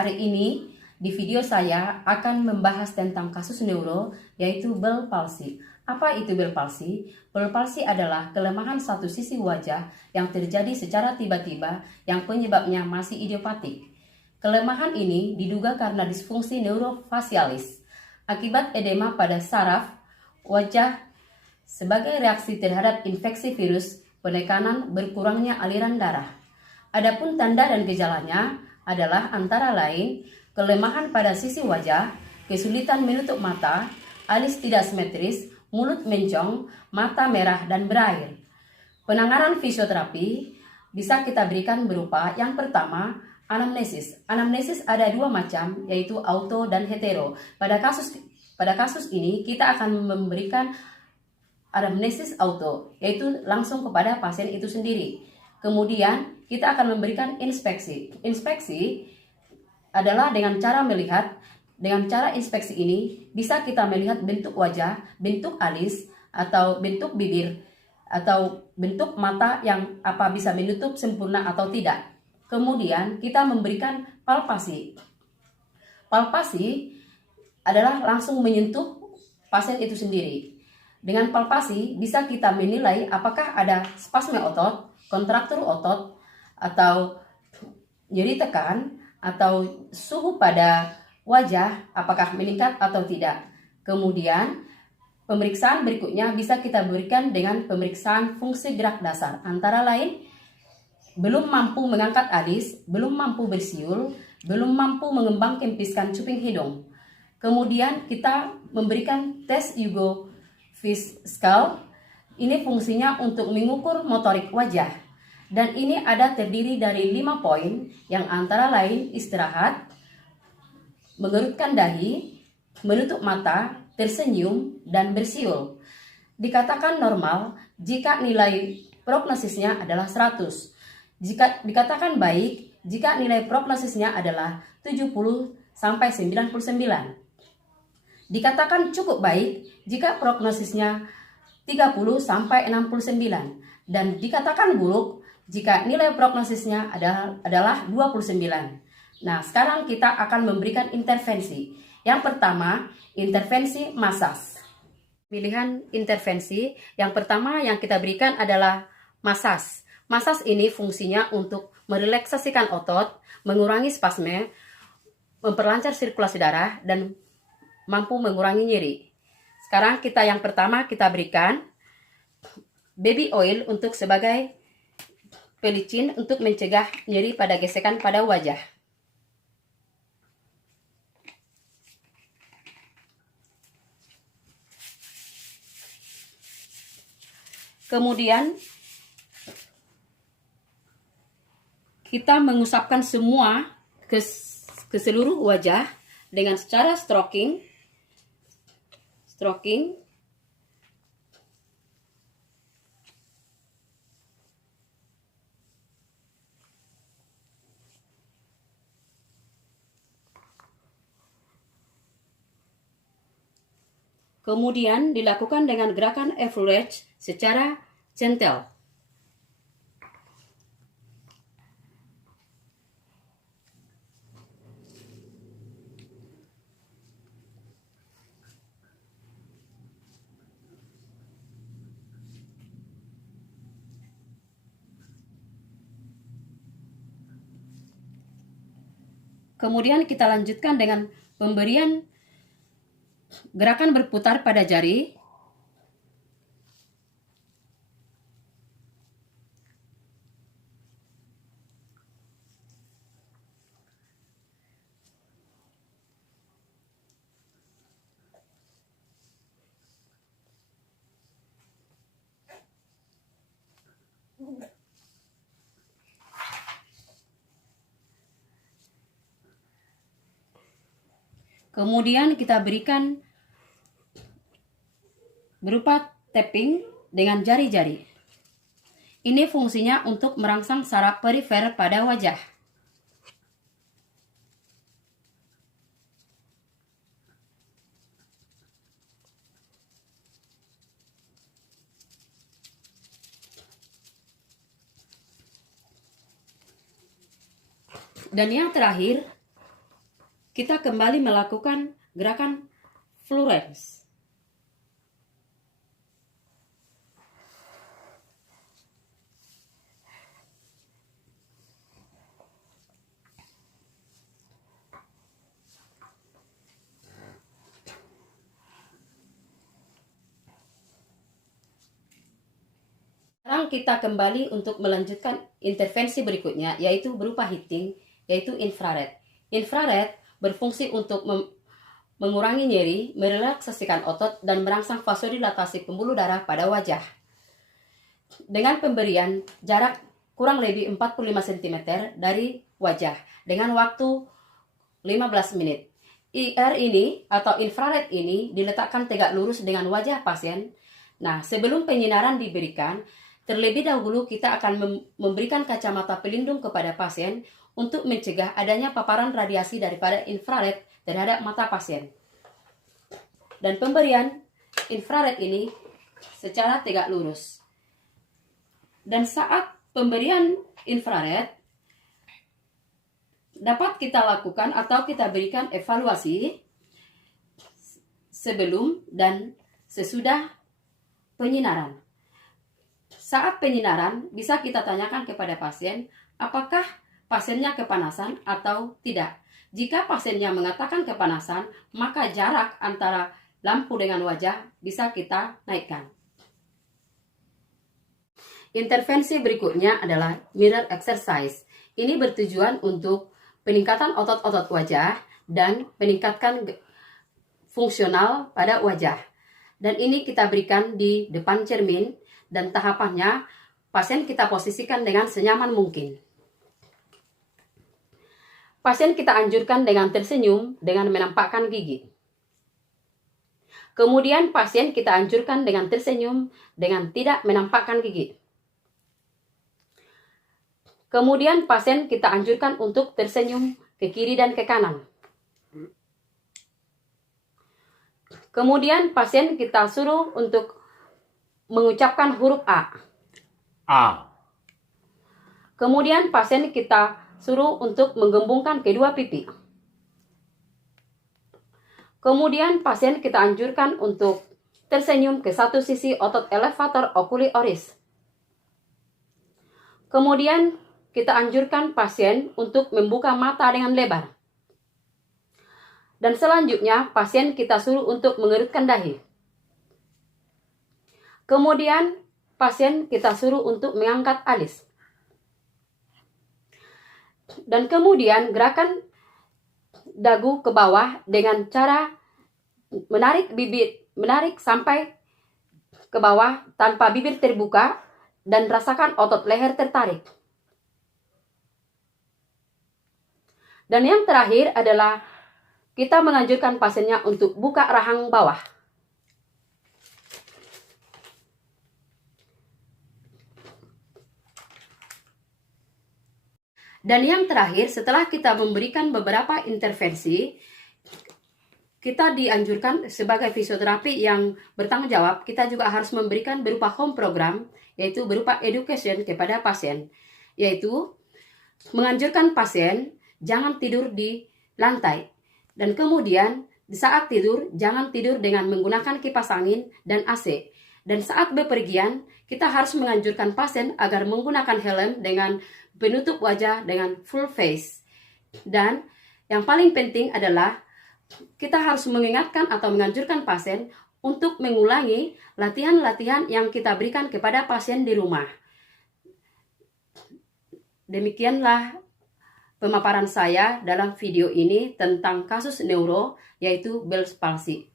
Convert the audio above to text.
Hari ini di video saya akan membahas tentang kasus neuro yaitu Bell palsy. Apa itu Bell palsy? Bell palsy adalah kelemahan satu sisi wajah yang terjadi secara tiba-tiba yang penyebabnya masih idiopatik. Kelemahan ini diduga karena disfungsi neurofasialis akibat edema pada saraf wajah sebagai reaksi terhadap infeksi virus, penekanan berkurangnya aliran darah. Adapun tanda dan gejalanya adalah antara lain kelemahan pada sisi wajah, kesulitan menutup mata, alis tidak simetris, mulut mencong, mata merah dan berair. Penanganan fisioterapi bisa kita berikan berupa yang pertama, anamnesis. Anamnesis ada dua macam, yaitu auto dan hetero. Pada kasus ini kita akan memberikan anamnesis auto, yaitu langsung kepada pasien itu sendiri. Kemudian kita akan memberikan inspeksi. Inspeksi adalah dengan cara melihat, dengan cara inspeksi ini bisa kita melihat bentuk wajah, bentuk alis, atau bentuk bibir, atau bentuk mata yang apa bisa menutup sempurna atau tidak. Kemudian kita memberikan palpasi. Palpasi adalah langsung menyentuh pasien itu sendiri. Dengan palpasi bisa kita menilai apakah ada spasme otot, kontraktur otot, atau nyeri tekan, atau suhu pada wajah apakah meningkat atau tidak. Kemudian pemeriksaan berikutnya bisa kita berikan dengan pemeriksaan fungsi gerak dasar, antara lain belum mampu mengangkat alis, belum mampu bersiul, belum mampu mengembang kempiskan cuping hidung. Kemudian kita memberikan tes Hugo Fish Scale. Ini fungsinya untuk mengukur motorik wajah. Dan ini ada terdiri dari 5 poin yang antara lain istirahat, mengerutkan dahi, menutup mata, tersenyum, dan bersiul. Dikatakan normal jika nilai prognosisnya adalah 100. Jika dikatakan baik jika nilai prognosisnya adalah 70 sampai 99. Dikatakan cukup baik jika prognosisnya 30 sampai 69 dan dikatakan buruk jika nilai prognosisnya adalah 29. Nah, sekarang kita akan memberikan intervensi. Yang pertama, intervensi masas. Pilihan intervensi yang pertama yang kita berikan adalah masas. Masas ini fungsinya untuk merelaksasikan otot, mengurangi spasme, memperlancar sirkulasi darah, dan mampu mengurangi nyeri. Sekarang yang pertama kita berikan baby oil untuk sebagai pelicin untuk mencegah nyeri pada gesekan pada wajah. Kemudian kita mengusapkan semua ke seluruh wajah dengan cara stroking. Kemudian dilakukan dengan gerakan effleurage secara gentle. Kemudian kita lanjutkan dengan pemberian gerakan berputar pada jari. Kemudian kita berikan berupa tapping dengan jari-jari. Ini fungsinya untuk merangsang saraf perifer pada wajah. Dan yang terakhir, kita kembali melakukan gerakan Florence. Sekarang kita kembali untuk melanjutkan intervensi berikutnya, yaitu berupa heating, yaitu infrared. Infrared berfungsi untuk mengurangi nyeri, merelaksasikan otot, dan merangsang vasodilatasi pembuluh darah pada wajah. Dengan pemberian jarak kurang lebih 45 cm dari wajah, dengan waktu 15 menit. IR ini atau infrared ini diletakkan tegak lurus dengan wajah pasien. Nah, sebelum penyinaran diberikan, terlebih dahulu kita akan memberikan kacamata pelindung kepada pasien untuk mencegah adanya paparan radiasi daripada infrared terhadap mata pasien. Dan pemberian infrared ini secara tegak lurus. Dan saat pemberian infrared, dapat kita lakukan atau kita berikan evaluasi sebelum dan sesudah penyinaran. Saat penyinaran, bisa kita tanyakan kepada pasien, apakah pasiennya kepanasan atau tidak. Jika pasiennya mengatakan kepanasan, maka jarak antara lampu dengan wajah bisa kita naikkan. Intervensi berikutnya adalah mirror exercise. Ini bertujuan untuk peningkatan otot-otot wajah dan meningkatkan fungsional pada wajah. Dan ini kita berikan di depan cermin. Dan tahapannya, pasien kita posisikan dengan senyaman mungkin. Pasien kita anjurkan dengan tersenyum dengan menampakkan gigi. Kemudian pasien kita anjurkan dengan tersenyum dengan tidak menampakkan gigi. Kemudian pasien kita anjurkan untuk tersenyum ke kiri dan ke kanan. Kemudian pasien kita suruh untuk mengucapkan huruf A. A. Kemudian pasien kita suruh untuk menggembungkan kedua pipi. Kemudian pasien kita anjurkan untuk tersenyum ke satu sisi otot elevator oculi oris. Kemudian kita anjurkan pasien untuk membuka mata dengan lebar. Dan selanjutnya pasien kita suruh untuk mengerutkan dahi. Kemudian pasien kita suruh untuk mengangkat alis. Dan kemudian gerakan dagu ke bawah dengan cara menarik sampai ke bawah tanpa bibir terbuka dan rasakan otot leher tertarik. Dan yang terakhir adalah kita menganjurkan pasiennya untuk buka rahang bawah. Dan yang terakhir, setelah kita memberikan beberapa intervensi, kita dianjurkan sebagai fisioterapi yang bertanggung jawab, kita juga harus memberikan berupa home program, yaitu berupa education kepada pasien, yaitu menganjurkan pasien jangan tidur di lantai. Dan kemudian di saat tidur, jangan tidur dengan menggunakan kipas angin dan AC. Dan saat bepergian, kita harus menganjurkan pasien agar menggunakan helm dengan penutup wajah dengan full face. Dan yang paling penting adalah kita harus mengingatkan atau menganjurkan pasien untuk mengulangi latihan-latihan yang kita berikan kepada pasien di rumah. Demikianlah pemaparan saya dalam video ini tentang kasus neuro, yaitu Bell's palsy.